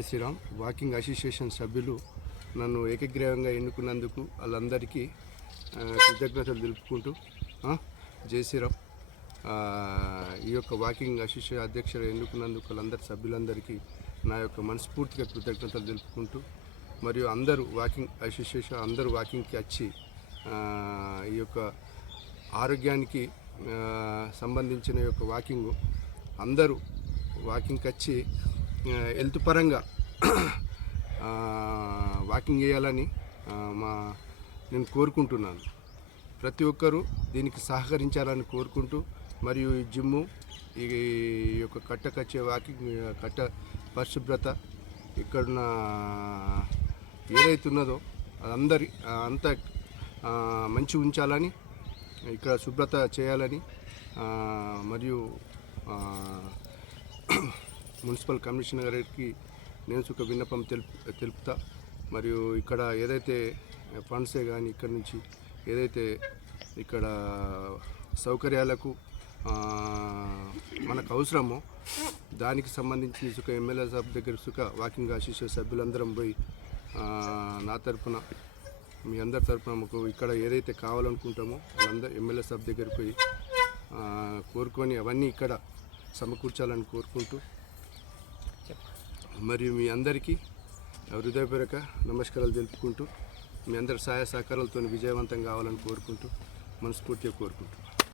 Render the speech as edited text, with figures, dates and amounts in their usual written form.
జై Sriram. Walking association సభ్యులు నన్ను ఏకగ్రీవంగా ఎన్నుకున్నందుకు వాళ్ళందరికీ కృతజ్ఞతలు తెలుపుకుంటూ జై శ్రీరామ్. ఈ యొక్క వాకింగ్ అసోసియేషన్ అధ్యక్షులు ఎన్నుకున్నందుకు వాళ్ళందరి సభ్యులందరికీ నా యొక్క మనస్ఫూర్తిగా కృతజ్ఞతలు తెలుపుకుంటూ, మరియు అందరూ వాకింగ్ అసోసియేషన్ అందరూ వాకింగ్కి వచ్చి ఈ యొక్క ఆరోగ్యానికి సంబంధించిన యొక్క వాకింగ్ అందరూ వాకింగ్కి వచ్చి హెల్త్ పరంగా వాకింగ్ చేయాలని నేను కోరుకుంటున్నాను. ప్రతి ఒక్కరూ దీనికి సహకరించాలని కోరుకుంటూ, మరియు ఈ జిమ్ము ఈ యొక్క కట్టకచ్చే వాకింగ్ కట్ట పరిశుభ్రత ఇక్కడున్న ఏదైతున్నదో అదందరి అంతా మంచి ఉంచాలని, ఇక్కడ శుభ్రత చేయాలని, మరియు మున్సిపల్ కమిషనర్ గారికి నేను సుఖ విన్నపం తెలుపుతా. మరియు ఇక్కడ ఏదైతే ఫండ్సే కానీ ఇక్కడ నుంచి ఏదైతే ఇక్కడ సౌకర్యాలకు మనకు అవసరమో దానికి సంబంధించి సుఖ ఎమ్మెల్యే సాబ్ దగ్గర సుఖ వాకింగ్ అసోసియేషన్ సభ్యులందరం పోయి నా తరఫున మీ అందరి తరఫున మాకు ఇక్కడ ఏదైతే కావాలనుకుంటామో వాళ్ళందరూ ఎమ్మెల్యే సాబ్ దగ్గరికి పోయి కోరుకొని అవన్నీ ఇక్కడ సమకూర్చాలని కోరుకుంటూ, మరియు మీ అందరికీ హృదయపూర్వక నమస్కారాలు తెలుపుకుంటూ, మీ అందరి సహాయ సహకారాలతో విజయవంతం కావాలని కోరుకుంటూ మనస్ఫూర్తిగా కోరుకుంటూ